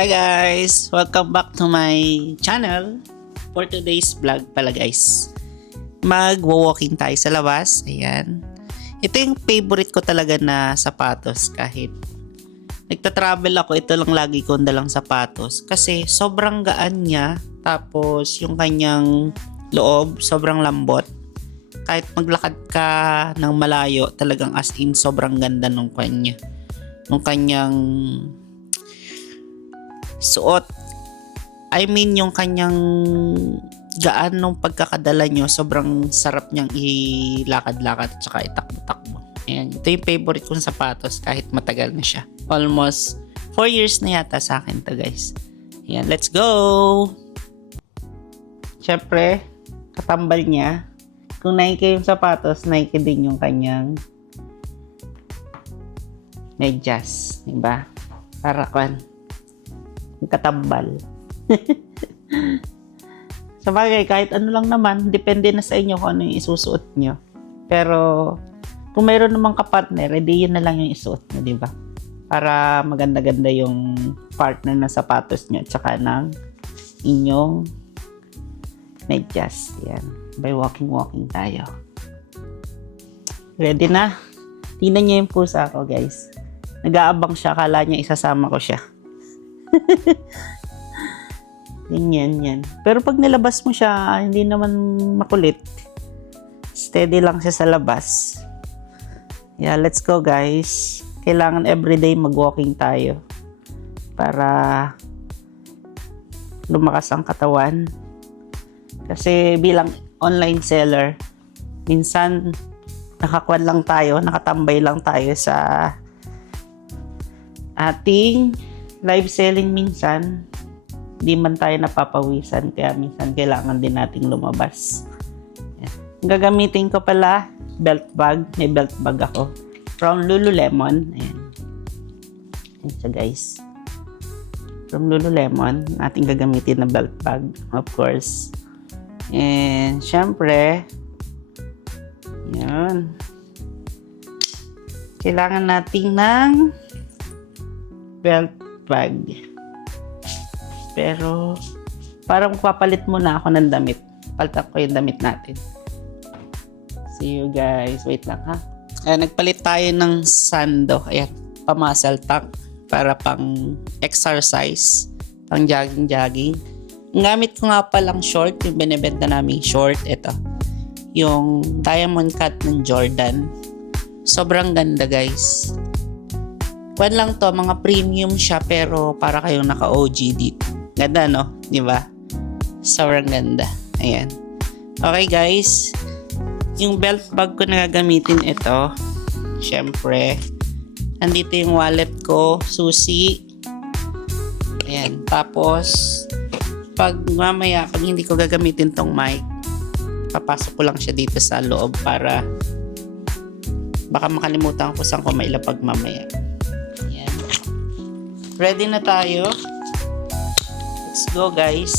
Hi guys! Welcome back to my channel. For today's vlog pala guys, mag-walking tayo sa labas. Ayan. Ito yung favorite ko talaga na sapatos kahit nagta-travel ako. Ito lang lagi kong dalang sapatos kasi sobrang gaan niya. Tapos yung kanyang loob sobrang lambot. Kahit maglakad ka ng malayo, talagang as in sobrang ganda nung kanya. Nung kanyang suot. I mean yung kanyang gaan nung pagkakadala nyo, sobrang sarap niyang ilakad-lakad at saka itakbo-takbo. Ayan, ito yung favorite kong sapatos kahit matagal na siya. Almost 4 years na yata sa akin to guys. Ayan, let's go! Siyempre, katambal niya. Kung Nike yung sapatos, Nike din yung kanyang medyas. Diba? Para kan katambal. Sa bagay, kahit ano lang naman, depende na sa inyo kung ano yung isusuot nyo. Pero, kung mayroon namang kapartner, edi yun na lang yung isuot nyo, di ba? Para maganda-ganda yung partner ng sapatos nyo at saka ng inyong medyas. Yan. By walking tayo. Ready na? Tingnan nyo yung pusa ko, guys. Nag-aabang siya, akala niya isasama ko siya. Yan. Pero pag nilabas mo siya, hindi naman makulit. Steady lang siya sa labas. Yeah, let's go guys. Kailangan everyday mag-walking tayo para lumakas ang katawan. Kasi bilang online seller, minsan nakakwan lang tayo, nakatambay lang tayo sa ating live selling minsan, di man tayo napapawisan kaya minsan kailangan din nating lumabas. Yan. Gagamitin ko pala belt bag, may belt bag ako from Lululemon. Ayan. Ayan siya guys. From Lululemon, ating gagamitin na belt bag, of course. And syempre, yan. Kailangan natin ng belt bag. Pero parang papalit muna ako ng damit. Palitan ko yung damit natin. See you guys. Wait lang ha. Ayan, nagpalit tayo ng sando. Ayan, pa-muscle tank para pang exercise, pang jogging. Gamit ko nga palang short, yung binibenta namin short. Ito, yung diamond cut ng Jordan. Sobrang ganda guys. Kwan lang to, mga premium siya pero para kayong naka-OG dito. Ganda no? Di ba? Sobrang ganda. Ayan. Okay guys. Yung belt bag ko na gagamitin ito. Syempre. Andito yung wallet ko. Susi. Ayan. Tapos, pag mamaya, pag hindi ko gagamitin tong mic, papasok ko lang siya dito sa loob para baka makalimutan ko saan ko mailapag mamaya. Ready na tayo. Let's go guys.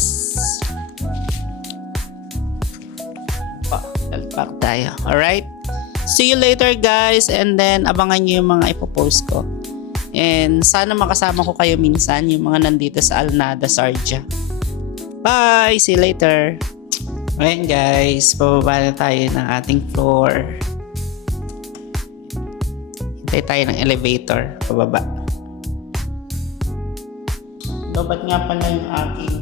Belt tayo. Alright. See you later guys. And then abangan nyo yung mga ipopost ko. And sana makasama ko kayo minsan yung mga nandito sa Alnada, Sarja. Bye! See you later. Ayan guys. Pababa na tayo ng ating floor. Hintay tayo ng elevator. Pababa. Lobat nga pala yung aking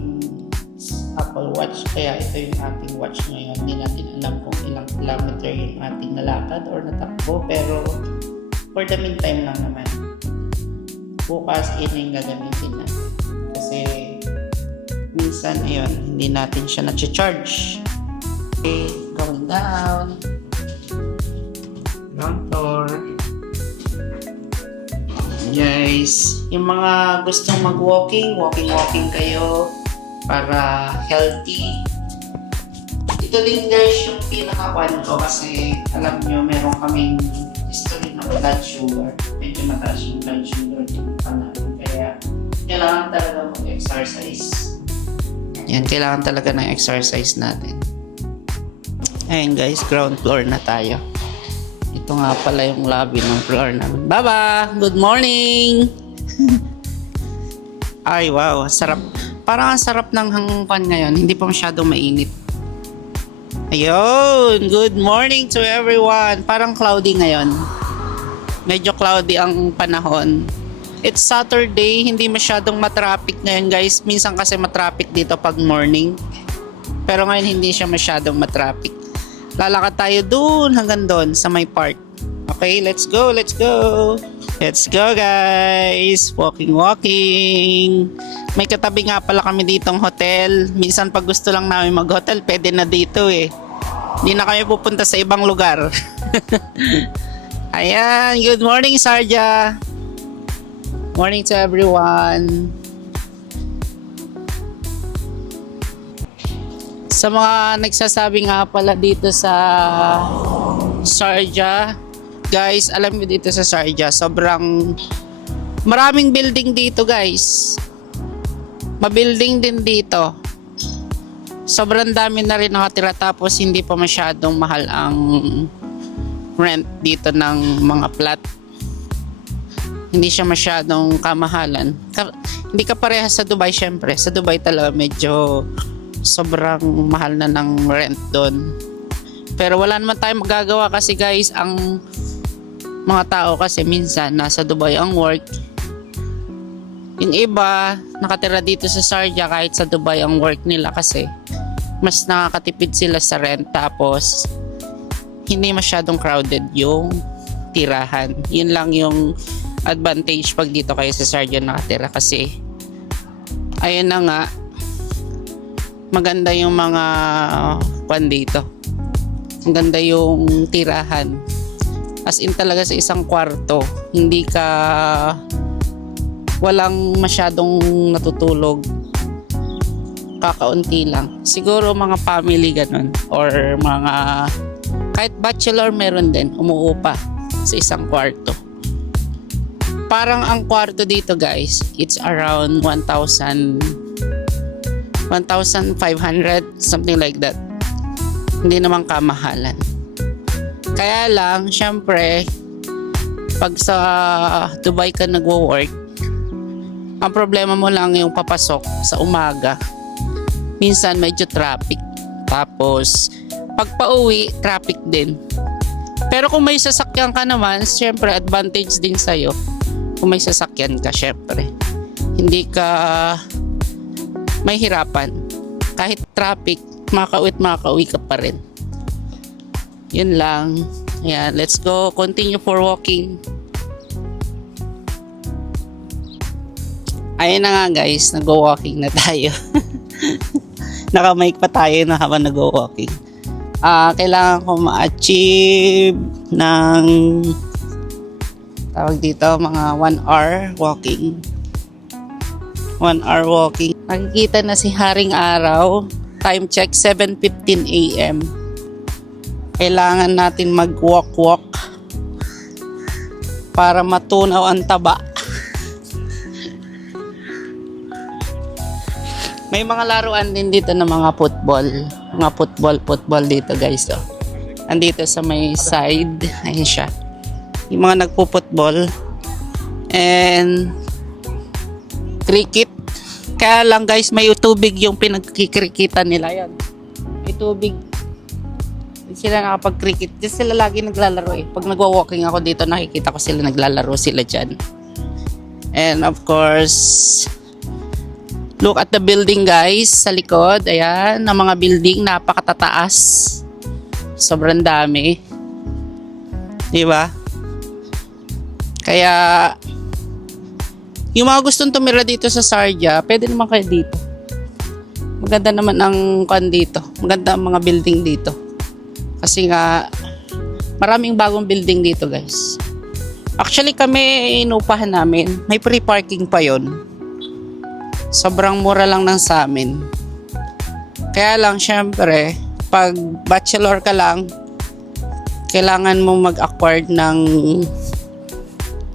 Apple Watch, kaya ito yung ating watch ngayon. Hindi natin alam kung ilang kilometer yung ating nalakad or natakbo, pero for the meantime lang naman. Bukas yun yung gagamitin natin. Kasi minsan ayun, hindi natin siya na-charge. Okay, going down. Ground floor. Guys, yung mga gustong mag-walking kayo para healthy. Ito din guys yung pinaka-one ko kasi alam nyo meron kaming history ng blood sugar. Medyo mataas yung blood sugar yung natin. Kaya kailangan talaga mag-exercise. Yan, kailangan talaga ng exercise natin. Ayun guys, ground floor na tayo. Ito nga pala yung lobby ng floor namin. Baba! Good morning! Ay, wow. Sarap. Parang ang sarap ng hangpan ngayon. Hindi pa masyadong mainit. Ayun. Good morning to everyone. Parang cloudy ngayon. Medyo cloudy ang panahon. It's Saturday. Hindi masyadong matraffic ngayon, guys. Minsan kasi matraffic dito pag morning. Pero ngayon hindi siya masyadong matraffic. Lalakad tayo dun hanggang doon sa may park. Okay, let's go, let's go. Let's go, guys. Walking. May katabi nga pala kami ditong hotel. Minsan pag gusto lang namin mag-hotel, pwede na dito eh. Hindi na kami pupunta sa ibang lugar. Ayan, good morning, Sarja. Morning to everyone. Sa mga nagsasabi nga pala dito sa Sharjah, guys, alam mo dito sa Sharjah, sobrang maraming building dito, guys. Mabuilding din dito. Sobrang dami na rin nakatira tapos hindi pa masyadong mahal ang rent dito ng mga flat. Hindi siya masyadong kamahalan. Hindi ka parehas sa Dubai, syempre. Sa Dubai talaga medyo sobrang mahal na ng rent doon. Pero wala naman tayong magagawa kasi, guys, ang mga tao kasi minsan nasa Dubai ang work. Yung iba nakatira dito sa Sharjah kahit sa Dubai ang work nila kasi mas nakakatipid sila sa rent tapos hindi masyadong crowded yung tirahan. Yun lang yung advantage pag dito kayo sa Sharjah nakatira kasi ayun na nga, maganda yung mga kwan dito. Maganda yung tirahan. As in talaga sa isang kwarto. Hindi ka walang masyadong natutulog. Kakaunti lang. Siguro mga family ganun. Or mga kahit bachelor meron din. Umuupa sa isang kwarto. Parang ang kwarto dito, guys, it's around 1,500, something like that. Hindi naman kamahalan. Kaya lang, syempre, pag sa Dubai ka nagwo-work, ang problema mo lang yung papasok sa umaga. Minsan medyo traffic. Tapos, pag pauwi, traffic din. Pero kung may sasakyan ka naman, syempre advantage din sa'yo. Kung may sasakyan ka, syempre hindi ka may hirapan. Kahit traffic, makauwi ka pa rin. Yun lang. Ayan, let's go. Continue for walking. Ayun na nga, guys. Nag-walking na tayo. Nakamike pa tayo na habang nag-walking. Kailangan ko ma-achieve ng tawag dito, mga 1 hour walking. 1 hour walking. Nakikita na si Haring Araw. Time check, 7:15 AM. Kailangan natin mag-walk para matunaw ang taba. May mga laruan din dito ng mga football. Mga football dito, guys. Oh. Andito sa may side. Ayun siya. Yung mga nagpo-football and cricket. Kaya lang, guys, may tubig yung pinagkikrikitan nila yan. May tubig. Hindi sila nakapag-cricket. Diyan sila lagi naglalaro eh. Pag nagwa-walking ako dito, nakikita ko sila naglalaro sila dyan. And of course, look at the building, guys, sa likod. Ayan, ang mga building napakatataas. Sobrang dami. Diba? Kaya yung mga gustong tumira dito sa Sharjah, pwede naman kayo dito. Maganda naman ang kan dito. Maganda ang mga building dito. Kasi nga maraming bagong building dito, guys. Actually kami inupahan namin, may free parking pa yon. Sobrang mura lang ng sa amin. Kaya lang syempre, pag bachelor ka lang, kailangan mo mag-acquire ng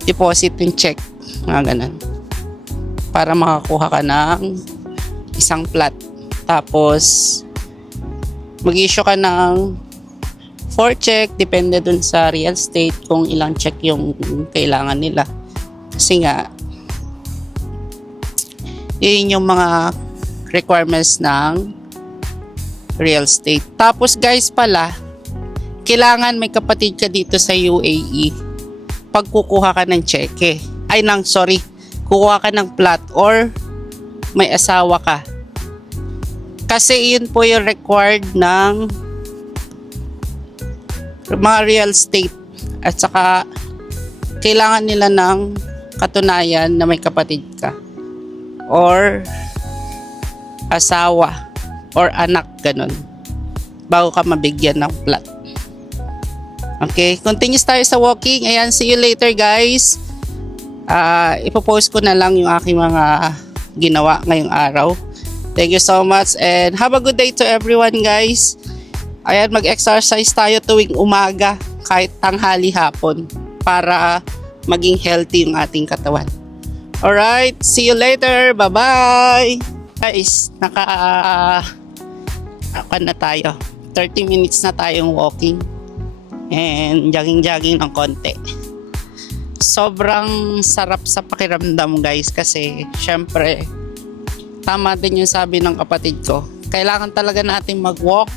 deposit and check, mga ganun, para makakuha ka ng isang flat. Tapos mag-issue ka ng 4 check, depende dun sa real estate kung ilang check yung kailangan nila. Kasi nga Yun yung mga requirements ng real estate. Tapos guys pala, kailangan may kapatid ka dito sa UAE pag kukuha ka ng cheque. Kukuha ka ng plot or may asawa ka. Kasi yun po yung required ng mga real estate. At saka kailangan nila ng katunayan na may kapatid ka or asawa or anak, ganun, bago ka mabigyan ng plot. Okay, continuous tayo sa walking. Ayan, see you later guys. Ipopost ko na lang yung aking mga ginawa ngayong araw. Thank you so much and have a good day to everyone guys. Ayan, mag-exercise tayo tuwing umaga kahit tanghali, hapon, para maging healthy yung ating katawan. Alright, see you later. Bye-bye! Guys, na tayo. 30 minutes na tayong walking and jogging ng konti. Sobrang sarap sa pakiramdam guys kasi syempre tama din yung sabi ng kapatid ko. Kailangan talaga natin mag-walk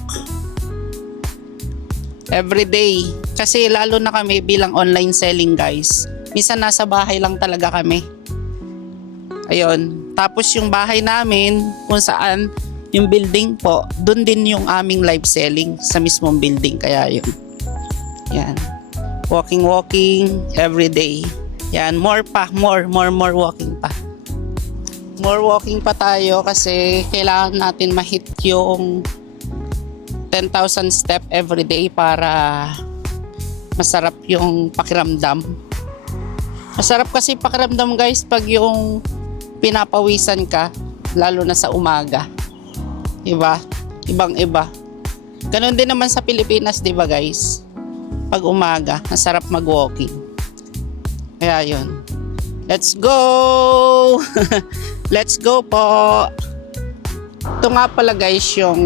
every day. Kasi lalo na kami bilang online selling guys. Minsan nasa bahay lang talaga kami. Ayun. Tapos yung bahay namin kung saan yung building po, dun din yung aming live selling sa mismong building. Kaya yun. Yan. Walking every day. Yan. More walking pa. More walking pa tayo kasi kailangan natin ma-hit yung 10,000 step every day para masarap yung pakiramdam. Masarap kasi pakiramdam guys pag yung pinapawisan ka, lalo na sa umaga. Diba? Ibang-iba. Ganon din naman sa Pilipinas, diba guys? Pag umaga, masarap mag-walking. Kaya yun. Let's go! Let's go po! Ito nga pala guys yung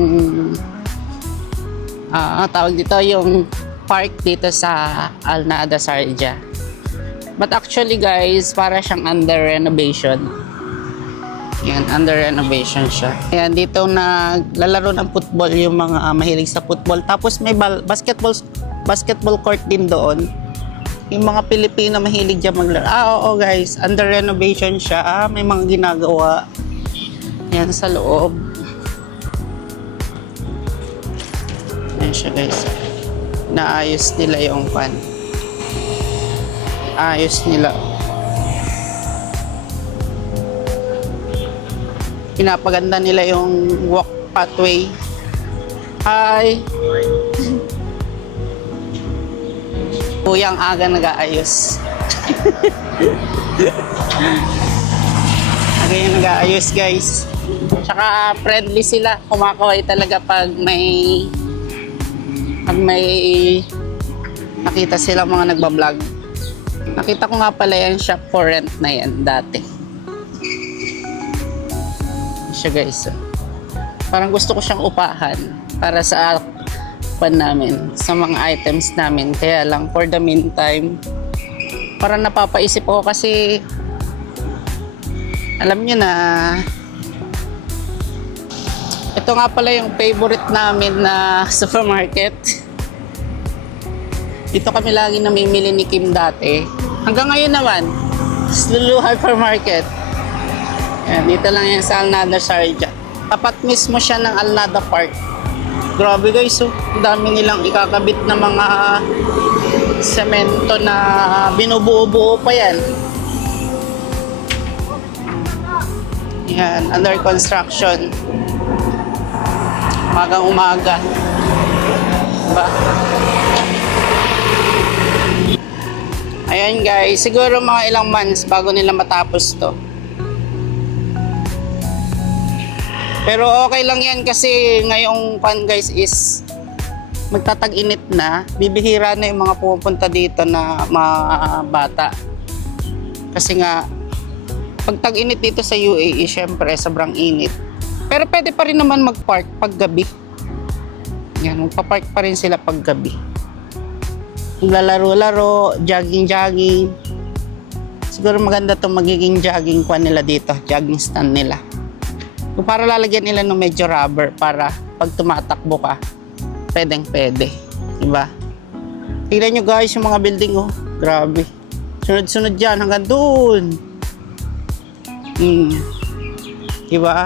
tawag dito yung park dito sa Al Nahda Sharjah. But actually guys, para siyang under renovation. Yan, under renovation siya. Ayan, dito naglalaro ng football yung mga mahilig sa football. Tapos may basketball court din doon. Yung mga Pilipino mahilig dyan maglaro. Oo guys, under renovation siya. May mga ginagawa. Yan sa loob. Ayan siya guys. Naayos nila yung pan. Ayos nila. Pinapaganda nila yung walk pathway. Hi! Kuyang aga nag-aayos. Aga yung nag-aayos guys. Tsaka friendly sila. Kumakaway talaga pag may nakita silang mga nagbablog. Nakita ko nga pala yung shop for rent na yan dati. Siya guys. Parang gusto ko siyang upahan para sa sa mga items namin. Kaya lang for the meantime, parang napapaisip ako kasi alam nyo na ito nga pala yung favorite namin na supermarket. Dito kami lagi namimili ni Kim dati. Hanggang ngayon naman, Lulu Hypermarket. Yan, dito lang yan sa Al Nahda Sharjah. Tapat mismo siya ng Al Nahda Park. Grabe guys, oh. Ang dami nilang ikakabit na mga semento na binubuo-buo pa yan. Yan, under construction. Umagang umaga. Diba? Ayan guys, siguro mga ilang months bago nila matapos to. Pero okay lang yan kasi ngayong pan guys is magtatag-init na. Bibihira na yung mga pupunta dito na mga bata. Kasi nga, pag tag-init dito sa UAE, syempre sobrang init. Pero pwede pa rin naman mag-park pag gabi. Yan, magpa-park pa rin sila pag gabi. Maglalaro-laro, jogging-jogging. siguro maganda itong magiging jogging kwan nila dito, jogging stand nila. Kung para lalagyan nila ng medyo rubber para pag tumatakbo ka, pwedeng-pwede. Diba? Tignan nyo guys yung mga building, oh. Grabe. Sunod-sunod yan hanggang doon. Diba?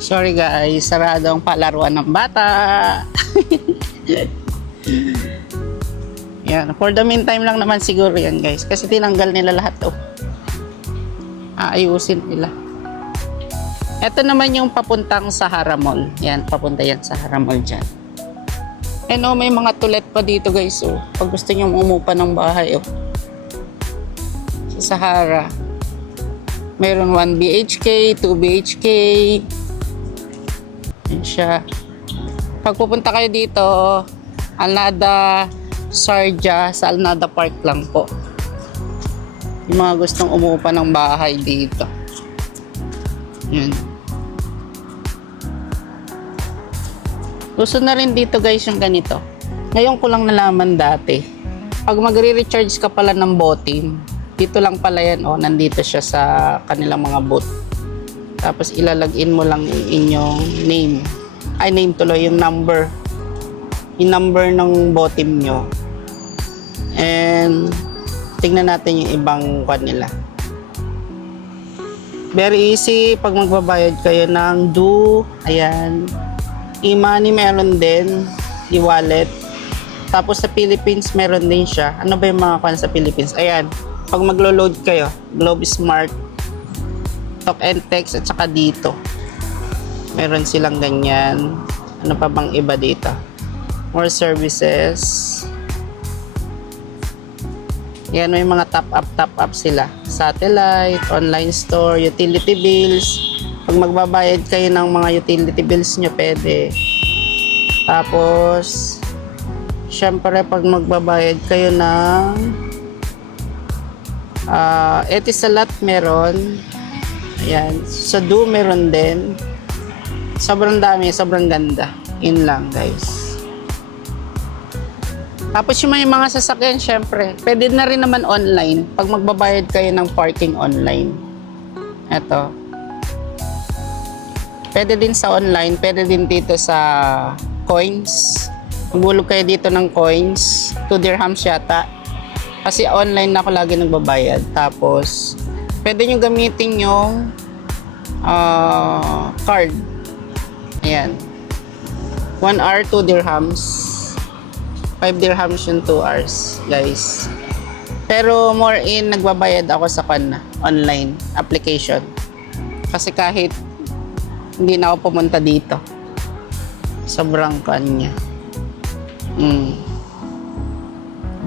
Sorry guys, sarado ang palaruan ng bata. Yan, for the meantime lang naman siguro yan guys. Kasi tinanggal nila lahat, oh. Aayusin nila. Ito naman yung papuntang Sahara Mall. Yan, papunta yan sa Sahara Mall dyan. And oh, may mga tulet pa dito guys, oh. Pag gusto nyo umupa ng bahay, oh. Sa Sahara. Mayroon 1 BHK, 2 BHK. Yan siya. Pag pupunta kayo dito, Alnada, Sharjah, sa Alnada Park lang po. Yung mga gustong umupa ng bahay dito. Yan. Gusto na rin dito guys yung ganito. Ngayon ko lang nalaman dati. Pag magre-recharge ka pala ng botim, dito lang pala yan, oh, nandito siya sa kanilang mga booth. Tapos ilalagin mo lang yung inyong name. Ay, name tuloy, yung number. Yung number ng botim nyo. And tingnan natin yung ibang kwan nila. Very easy pag magbabayad kayo ng Do. Ayan. E-money meron din. E-wallet. Tapos sa Philippines meron din siya. Ano ba yung mga kwan sa Philippines? Ayan. Pag maglo-load kayo, Globe Smart, Talk and Text, at saka dito. Meron silang ganyan. Ano pa bang iba dito? More services. Yan, may mga top up sila. Satellite, online store, utility bills. Pag magbabayad kayo ng mga utility bills nyo, pwede. Tapos, syempre, pag magbabayad kayo ng Etisalat meron. Ayan. Sa Do meron din. Sobrang dami, sobrang ganda. Yun lang guys. Tapos yung may mga sasakyan, syempre, pwede na rin naman online. Pag magbabayad kayo ng parking online. Eto. Pwede din sa online, pwede din dito sa coins. Magbulog kayo dito ng coins. 2 dirhams yata. Kasi online na ako lagi nagbabayad. Tapos, pwede nyo gamitin yung card. Ayan. 1 hour, 2 dirhams. 5 dirhams yung 2 hours, guys. Pero more in, nagbabayad ako sa online application. Kasi kahit hindi na ako pumunta dito. Sobrang kanya.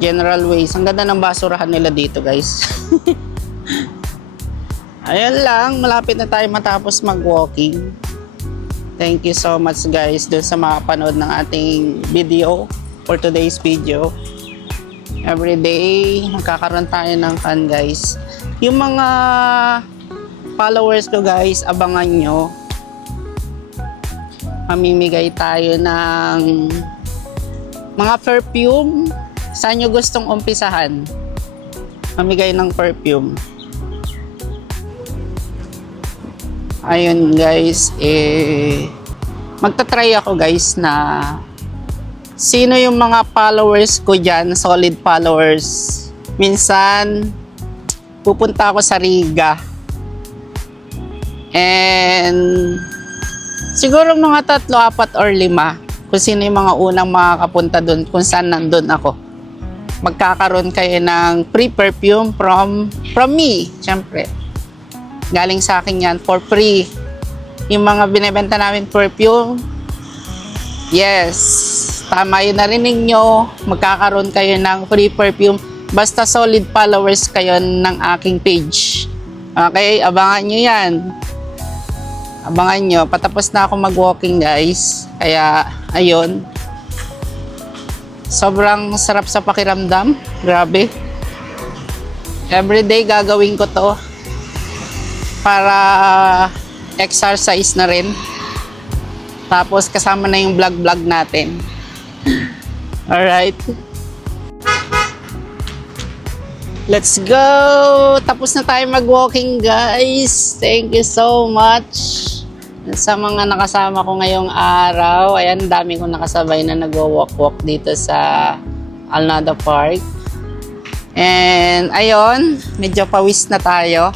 General Waste. Ang ganda ng basurahan nila dito, guys. Ayan lang. Malapit na tayo matapos mag-walking. Thank you so much, guys, dun sa mga panood ng ating video for today's video. Every day, magkakaroon tayo ng fun, guys. Yung mga followers ko, guys, abangan nyo. Mamimigay tayo ng mga perfume. Saan nyo gustong umpisahan? Mamigay ng perfume. Ayun guys, magta-try ako guys na sino yung mga followers ko dyan, solid followers. Minsan, pupunta ako sa Riga. And siguro mga 3, 4 or 5 kung sino yung mga unang makakapunta doon, kung saan nandun ako. Magkakaroon kayo ng free perfume from me, syempre. Galing sa akin yan for free. Yung mga binibenta namin perfume, yes, tama yun, narinig nyo, magkakaroon kayo ng free perfume basta solid followers kayo ng aking page. Okay, abangan nyo yan. Abangan nyo, patapos na ako mag-walking guys, kaya ayun, sobrang sarap sa pakiramdam, grabe. Everyday gagawin ko to para exercise na rin. Tapos kasama na yung vlog natin. Alright. Let's go! Tapos na tayo mag-walking, guys. Thank you so much sa mga nakasama ko ngayong araw. Ayan, dami kong nakasabay na nag-walk-walk dito sa Alnada Park. And ayun, medyo pawis na tayo.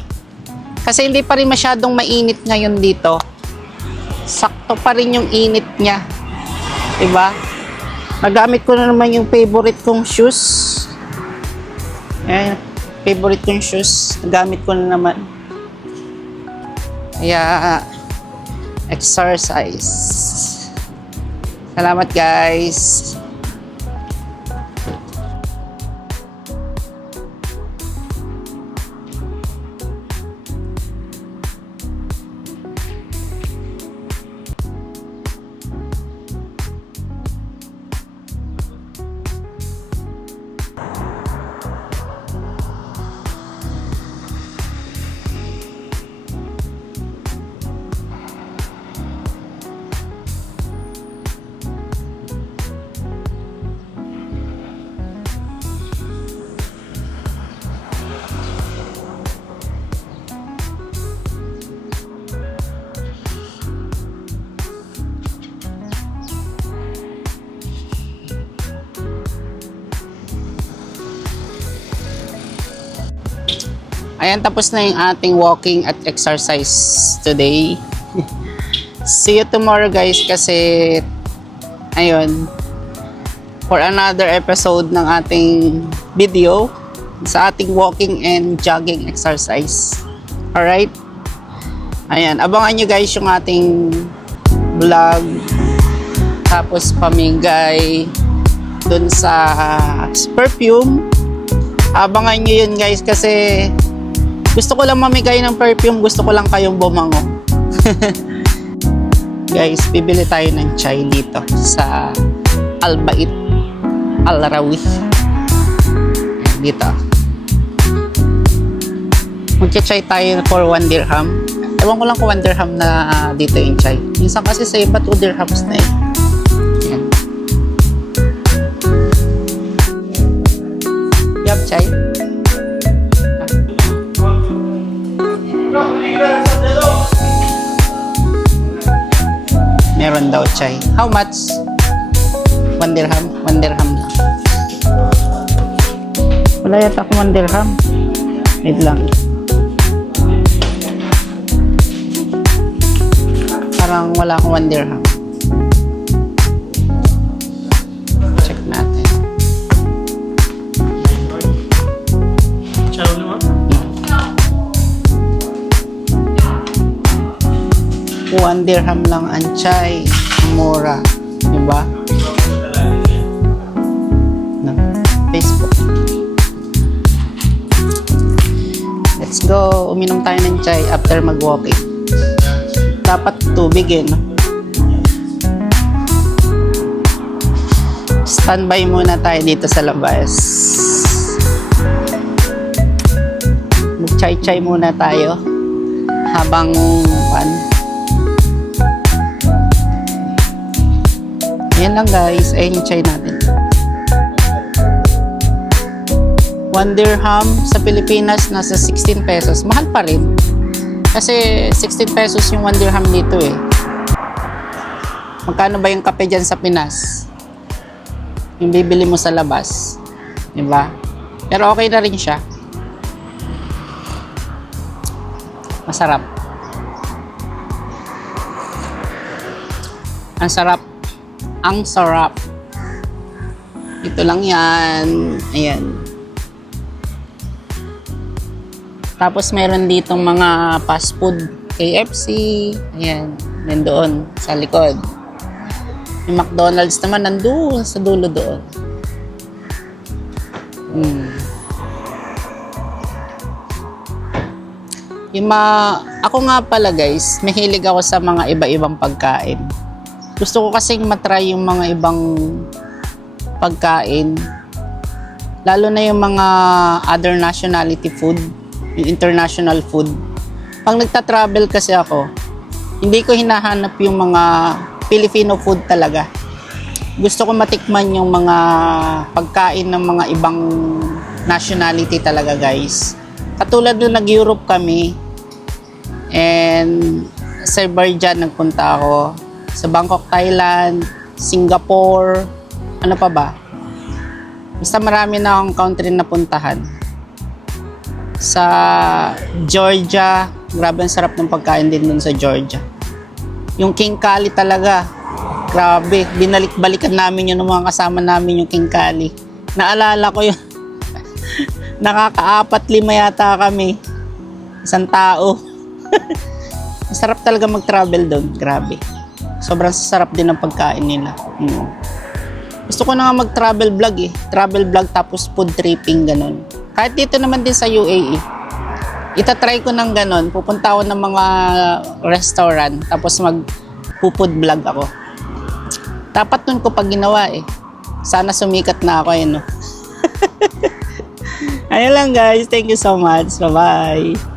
Kasi hindi pa rin masyadong mainit ngayon dito. Sakto pa rin yung init niya. Diba? Nagamit ko na naman yung favorite kong shoes. Ayan, favorite kong shoes. Nagamit ko na naman. Kaya, exercise. Salamat, guys. Ayan, tapos na yung ating walking at exercise today. See you tomorrow, guys, kasi ayun, for another episode ng ating video sa ating walking and jogging exercise. Alright? Ayan, abangan nyo, guys, yung ating vlog, tapos pamigay dun sa perfume. Abangan nyo yun, guys, kasi gusto ko lang mamigay ng perfume, gusto ko lang kayong bumango. Guys, bibili tayo ng chai dito sa Albait Al-Rawi. Dito. Magcha-chai tayo for 1 dirham. Ewan ko lang kung 1 dirham na dito yung chai. Minsan kasi sa iba 2 dirhams na eh. Yan. Yup, chai. Meron daw chai. How much? 1 dirham? 1 dirham na. Wala yata akong 1 dirham. Wait lang. Parang wala akong 1 dirham. Check natin. 1 dirham lang ang chai. Mura. Diba? No. Facebook. Let's go. Uminom tayo ng chai after mag-walking. Dapat tubig eh, no? Standby muna tayo dito sa labas. Mag-chai-chai muna tayo habang yan lang, guys. Ayun yung chai natin. 1 dirham sa Pilipinas nasa 16 pesos. Mahal pa rin. Kasi 16 pesos yung 1 dirham dito eh. Magkano ba yung kape dyan sa Pinas? Yung bibili mo sa labas. Diba? Pero okay na rin siya. Masarap. Ang sarap. Ang sarap. Ito lang yan. Ayan. Tapos meron ditong mga fast food. KFC. Ayan. Nandoon sa likod. Yung McDonald's naman nandoon sa dulo doon. Ako nga pala, guys, mahilig ako sa mga iba-ibang pagkain. Gusto ko kasing matry yung mga ibang pagkain. Lalo na yung mga other nationality food, yung international food. Pag nagta-travel kasi ako, hindi ko hinahanap yung mga Filipino food talaga. gusto ko matikman yung mga pagkain ng mga ibang nationality talaga, guys. Katulad nung nag-Europe kami, and sa Azerbaijan nagpunta ako, sa Bangkok, Thailand, Singapore, ano pa ba? Basta marami na akong country na puntahan. Sa Georgia, grabe ang sarap ng pagkain din dun sa Georgia. Yung King Kali talaga, grabe, binalik-balikan namin yun ng mga kasama namin yung King Kali. Naalala ko yun. Nakaka-4-5 yata kami. Isang tao. Masarap talaga mag-travel doon, grabe. Sobrang sarap din ng pagkain nila. Gusto ko na nga mag-travel vlog eh. Travel vlog tapos food tripping, ganun. Kahit dito naman din sa UAE. Itatry ko ng ganun. Pupunta ako ng mga restaurant tapos mag-food vlog ako. Dapat nun ko pag ginawa eh. Sana sumikat na ako eh, no? Ayun lang guys. Thank you so much. Bye-bye.